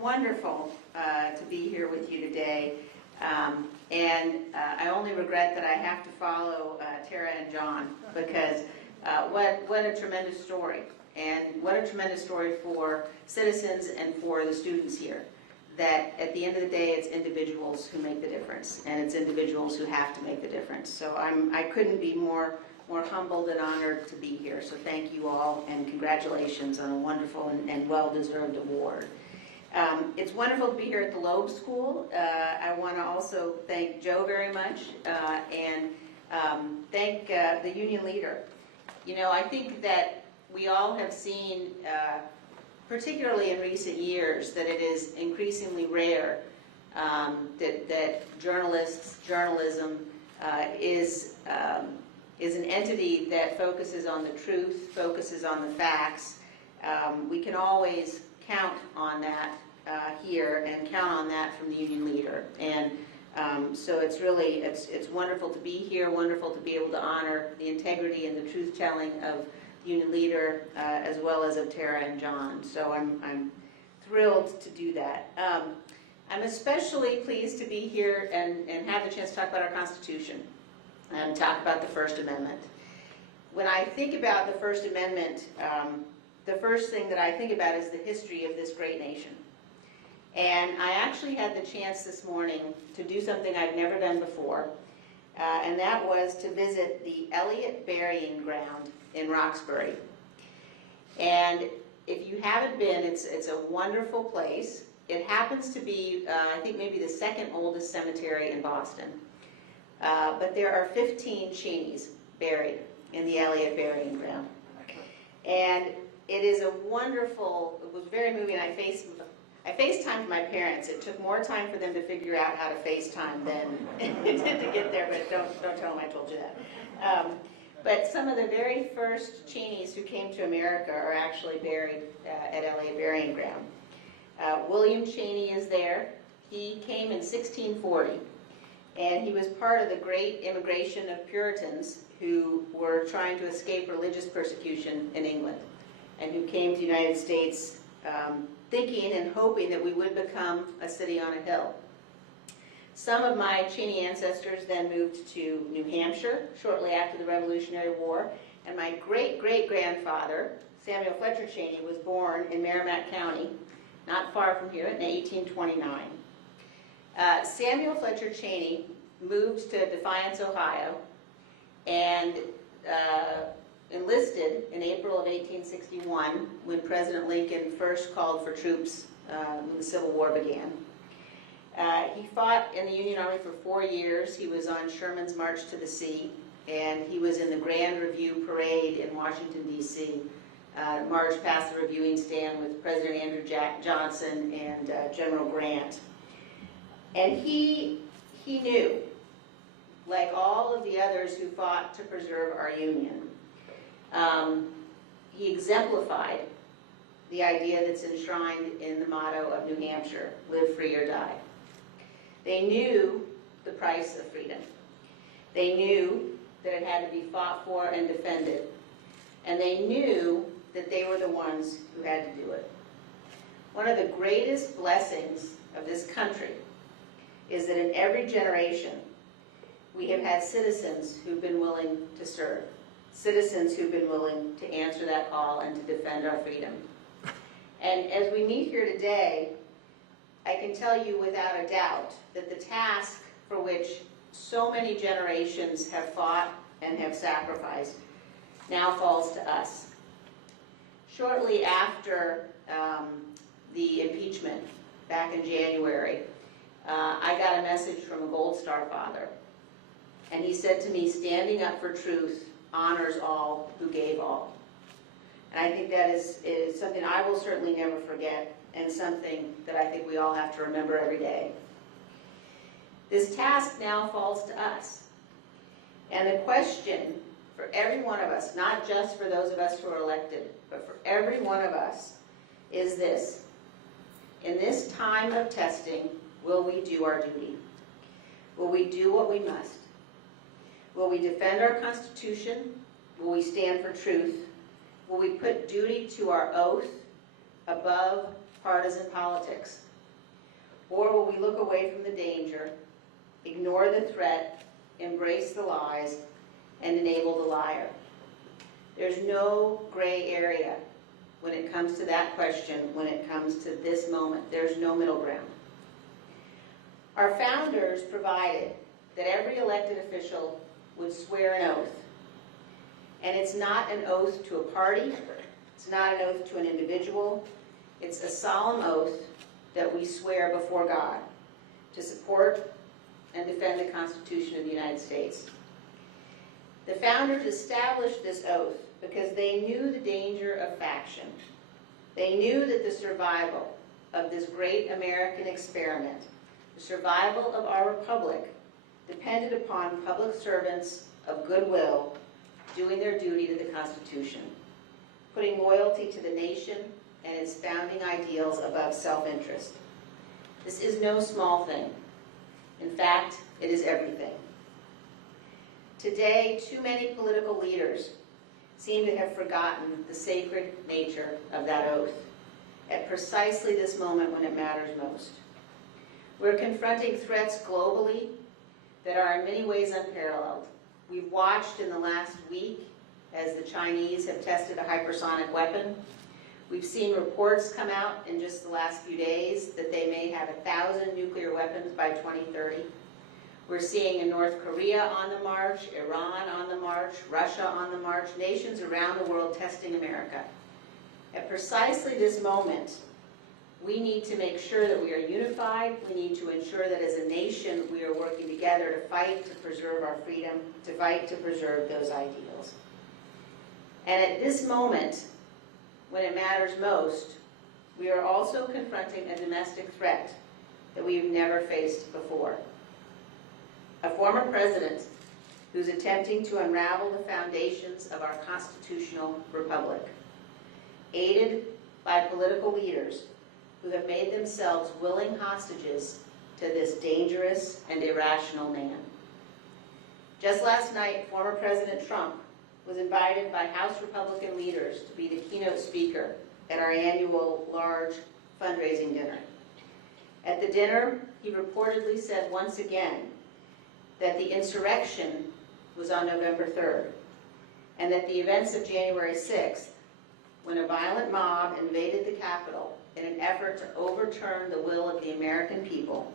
wonderful to be here with you today. I only regret that I have to follow Tara and John, because what a tremendous story. And what a tremendous story for citizens and for the students here. That at the end of the day, it's individuals who make the difference, and it's individuals who have to make the difference. So I couldn't be more humbled and honored to be here. So thank you all, and congratulations on a wonderful and well-deserved award. It's wonderful to be here at the Loeb School. I want to also thank Joe very much, and thank the union leader. You know, I think that we all have seen, particularly in recent years, that it is increasingly rare that journalism is an entity that focuses on the truth, focuses on the facts. We can always count on that here, and count on that from the union leader. And so it's really, it's wonderful to be here, wonderful to be able to honor the integrity and the truth-telling of the union leader, as well as of Tara and John. So I'm thrilled to do that. I'm especially pleased to be here and have the chance to talk about our Constitution and talk about the First Amendment. When I think about the First Amendment, the first thing that I think about is the history of this great nation. And I actually had the chance this morning to do something I've never done before, and that was to visit the Elliott Burying Ground in Roxbury. And if you haven't been, it's a wonderful place. It happens to be, I think, maybe the second oldest cemetery in Boston. But there are 15 Cheneys buried in the Elliott Burying Ground. And it is a wonderful, it was very moving. I FaceTimed my parents. It took more time for them to figure out how to FaceTime than it did to get there, but don't tell them I told you that. But some of the very first Cheneys who came to America are actually buried at Elliott Burying Ground. William Cheney is there. He came in 1640, and he was part of the great immigration of Puritans who were trying to escape religious persecution in England, and who came to the United States thinking and hoping that we would become a city on a hill. Some of my Cheney ancestors then moved to New Hampshire shortly after the Revolutionary War, and my great-great-grandfather, Samuel Fletcher Cheney, was born in Merrimack County, not far from here, in 1829. Samuel Fletcher Cheney moved to Defiance, Ohio, and enlisted in April of 1861 when President Lincoln first called for troops when the Civil War began. He fought in the Union Army for 4 years. He was on Sherman's March to the Sea, and he was in the Grand Review Parade in Washington, D.C., marched past the reviewing stand with President Andrew Johnson and General Grant. And he knew, like all of the others who fought to preserve our Union, he exemplified the idea that's enshrined in the motto of New Hampshire, live free or die. They knew the price of freedom. They knew that it had to be fought for and defended. And they knew that they were the ones who had to do it. One of the greatest blessings of this country is that in every generation, we have had citizens who've been willing to serve. Citizens who've been willing to answer that call and to defend our freedom. And as we meet here today, I can tell you without a doubt that the task for which so many generations have fought and have sacrificed now falls to us. Shortly after the impeachment back in January, I got a message from a Gold Star father. And he said to me, standing up for truth honors all who gave all. And I think that is something I will certainly never forget, and something that I think we all have to remember every day. This task now falls to us. And the question for every one of us, not just for those of us who are elected, but for every one of us, is this. In this time of testing, will we do our duty? Will we do what we must? Will we defend our Constitution? Will we stand for truth? Will we put duty to our oath above partisan politics? Or will we look away from the danger, ignore the threat, embrace the lies, and enable the liar? There's no gray area when it comes to that question, when it comes to this moment. There's no middle ground. Our founders provided that every elected official would swear an oath. And it's not an oath to a party, it's not an oath to an individual, it's a solemn oath that we swear before God to support and defend the Constitution of the United States. The founders established this oath because they knew the danger of faction. They knew that the survival of this great American experiment, the survival of our republic, depended upon public servants of goodwill doing their duty to the Constitution, putting loyalty to the nation and its founding ideals above self-interest. This is no small thing. In fact, it is everything. Today, too many political leaders seem to have forgotten the sacred nature of that oath at precisely this moment when it matters most. We're confronting threats globally that are in many ways unparalleled. We've watched in the last week as the Chinese have tested a hypersonic weapon. We've seen reports come out in just the last few days that they may have 1,000 nuclear weapons by 2030. We're seeing in North Korea on the march, Iran on the march, Russia on the march, nations around the world testing America. At precisely this moment, we need to make sure that we are unified. We need to ensure that as a nation we are working together to fight to preserve our freedom, to fight to preserve those ideals. And at this moment, when it matters most, we are also confronting a domestic threat that we've never faced before. A former president who's attempting to unravel the foundations of our constitutional republic, aided by political leaders who have made themselves willing hostages to this dangerous and irrational man. Just last night, former President Trump was invited by House Republican leaders to be the keynote speaker at our annual large fundraising dinner. At the dinner, he reportedly said once again that the insurrection was on November 3rd, and that the events of January 6th, when a violent mob invaded the Capitol in an effort to overturn the will of the American people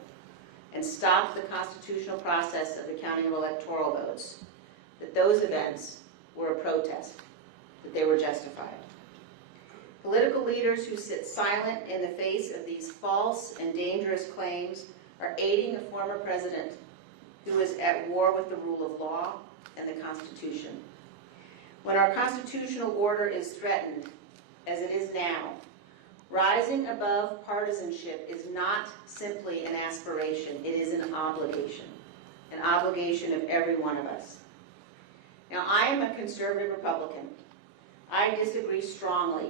and stop the constitutional process of the counting of electoral votes, that those events were a protest, that they were justified. Political leaders who sit silent in the face of these false and dangerous claims are aiding a former president who is at war with the rule of law and the Constitution. When our constitutional order is threatened, as it is now, rising above partisanship is not simply an aspiration, it is an obligation of every one of us. Now, I am a conservative Republican. I disagree strongly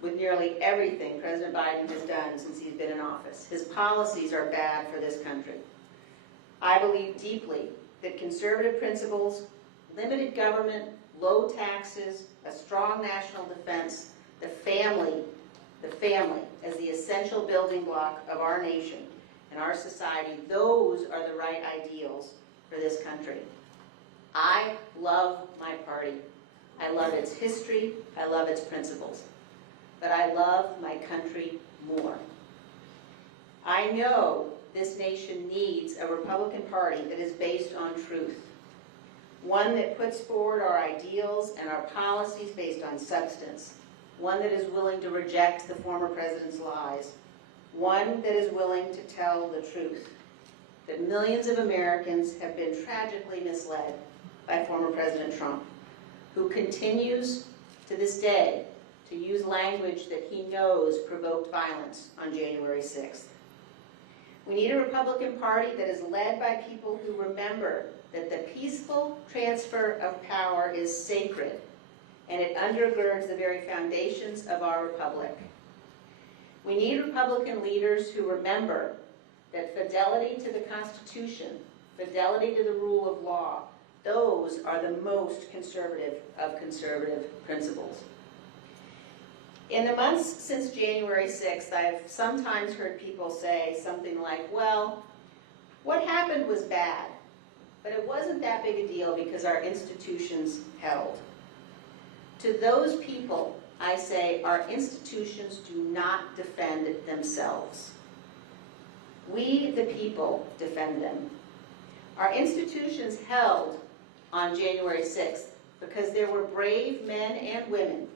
with nearly everything President Biden has done since he's been in office. His policies are bad for this country. I believe deeply that conservative principles, limited government, low taxes, a strong national defense, the family as the essential building block of our nation and our society, those are the right ideals for this country. I love my party. I love its history. I love its principles. But I love my country more. I know this nation needs a Republican Party that is based on truth. One that puts forward our ideals and our policies based on substance. One that is willing to reject the former president's lies. One that is willing to tell the truth. That millions of Americans have been tragically misled by former President Trump, who continues to this day to use language that he knows provoked violence on January 6th. We need a Republican Party that is led by people who remember that the peaceful transfer of power is sacred, and it undergirds the very foundations of our republic. We need Republican leaders who remember that fidelity to the Constitution, fidelity to the rule of law, those are the most conservative of conservative principles. In the months since January 6th, I've sometimes heard people say something like, well, what happened was bad, but it wasn't that big a deal because our institutions held. To those people, I say our institutions do not defend themselves. We, the people, defend them. Our institutions held on January 6th because there were brave men and women,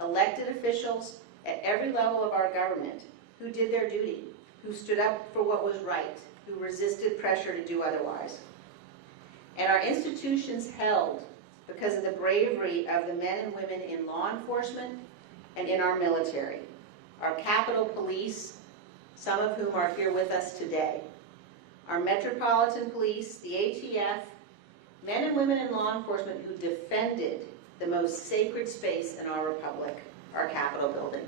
elected officials at every level of our government, who did their duty, who stood up for what was right, who resisted pressure to do otherwise. And our institutions held because of the bravery of the men and women in law enforcement and in our military, our Capitol Police, some of whom are here with us today, our Metropolitan Police, the ATF, men and women in law enforcement who defended the most sacred space in our republic, our Capitol building.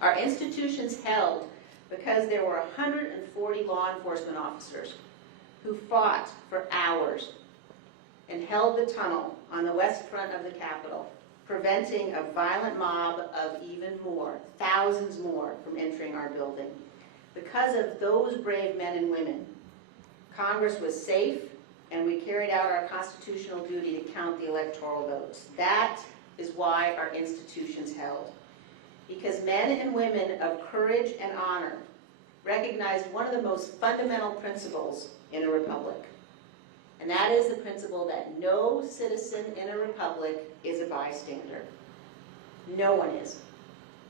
Our institutions held because there were 140 law enforcement officers who fought for hours and held the tunnel on the west front of the Capitol, preventing a violent mob of even more, thousands more, from entering our building. Because of those brave men and women, Congress was safe, and we carried out our constitutional duty to count the electoral votes. That is why our institutions held. Because men and women of courage and honor recognize one of the most fundamental principles in a republic. And that is the principle that no citizen in a republic is a bystander. No one is.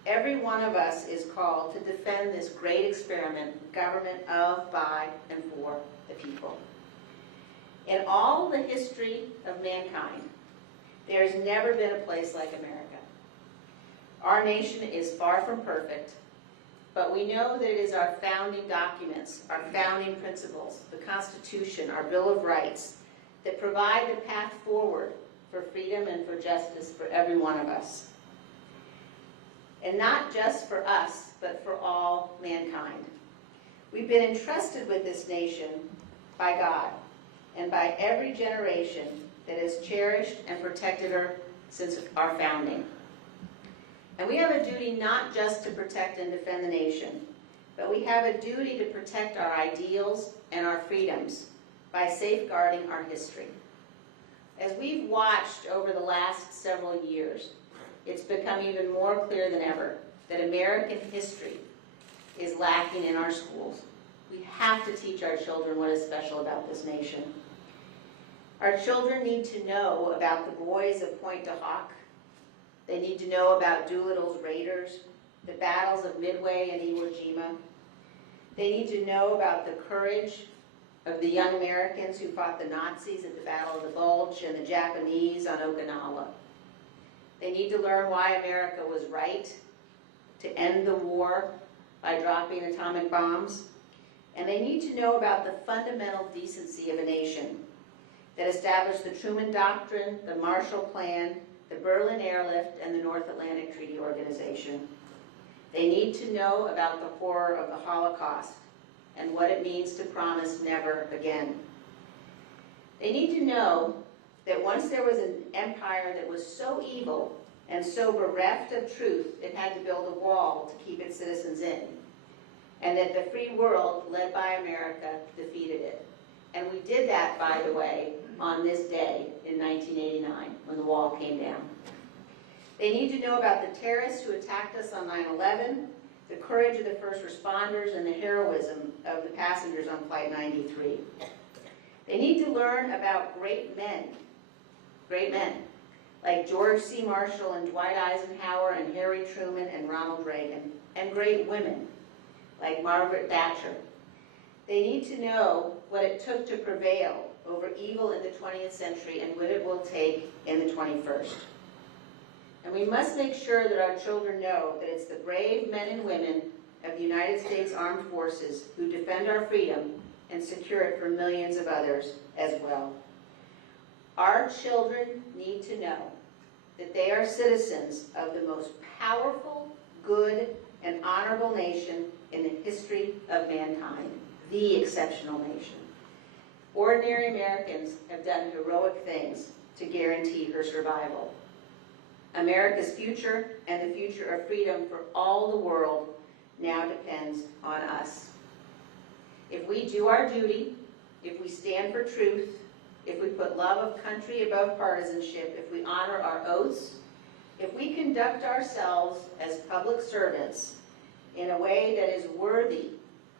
Every one of us is called to defend this great experiment, government of, by, and for the people. In all the history of mankind, there has never been a place like America. Our nation is far from perfect, but we know that it is our founding documents, our founding principles, the Constitution, our Bill of Rights, that provide the path forward for freedom and for justice for every one of us. And not just for us, but for all mankind. We've been entrusted with this nation by God and by every generation that has cherished and protected her since our founding. And we have a duty not just to protect and defend the nation, but we have a duty to protect our ideals and our freedoms by safeguarding our history. As we've watched over the last several years, it's become even more clear than ever that American history is lacking in our schools. We have to teach our children what is special about this nation. Our children need to know about the boys of Pointe du Hoc. They need to know about Doolittle's Raiders, the battles of Midway and Iwo Jima. They need to know about the courage of the young Americans who fought the Nazis at the Battle of the Bulge and the Japanese on Okinawa. They need to learn why America was right to end the war by dropping atomic bombs. And they need to know about the fundamental decency of a nation that established the Truman Doctrine, the Marshall Plan, the Berlin Airlift, and the North Atlantic Treaty Organization. They need to know about the horror of the Holocaust and what it means to promise never again. They need to know that once there was an empire that was so evil and so bereft of truth, it had to build a wall to keep its citizens in, and that the free world, led by America, defeated it. And we did that, by the way, on this day in 1989, when the wall came down. They need to know about the terrorists who attacked us on 9/11, the courage of the first responders, and the heroism of the passengers on Flight 93. They need to learn about great men, like George C. Marshall and Dwight Eisenhower and Harry Truman and Ronald Reagan, and great women, like Margaret Thatcher. They need to know what it took to prevail over evil in the 20th century and what it will take in the 21st. And we must make sure that our children know that it's the brave men and women of the United States Armed Forces who defend our freedom and secure it for millions of others as well. Our children need to know that they are citizens of the most powerful, good, and honorable nation in the history of mankind, the exceptional nation. Ordinary Americans have done heroic things to guarantee her survival. America's future and the future of freedom for all the world now depends on us. If we do our duty, if we stand for truth, if we put love of country above partisanship, if we honor our oaths, if we conduct ourselves as public servants in a way that is worthy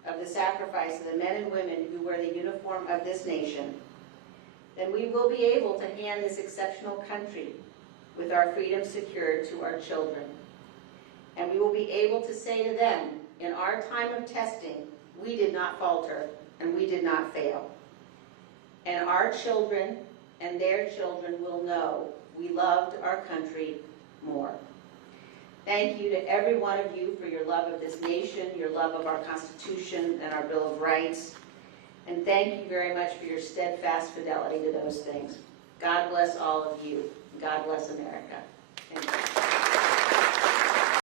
of the sacrifice of the men and women who wear the uniform of this nation, then we will be able to hand this exceptional country with our freedom secured to our children. And we will be able to say to them, in our time of testing, we did not falter and we did not fail. And our children and their children will know we loved our country more. Thank you to every one of you for your love of this nation, your love of our Constitution and our Bill of Rights. And thank you very much for your steadfast fidelity to those things. God bless all of you. God bless America. Thank you.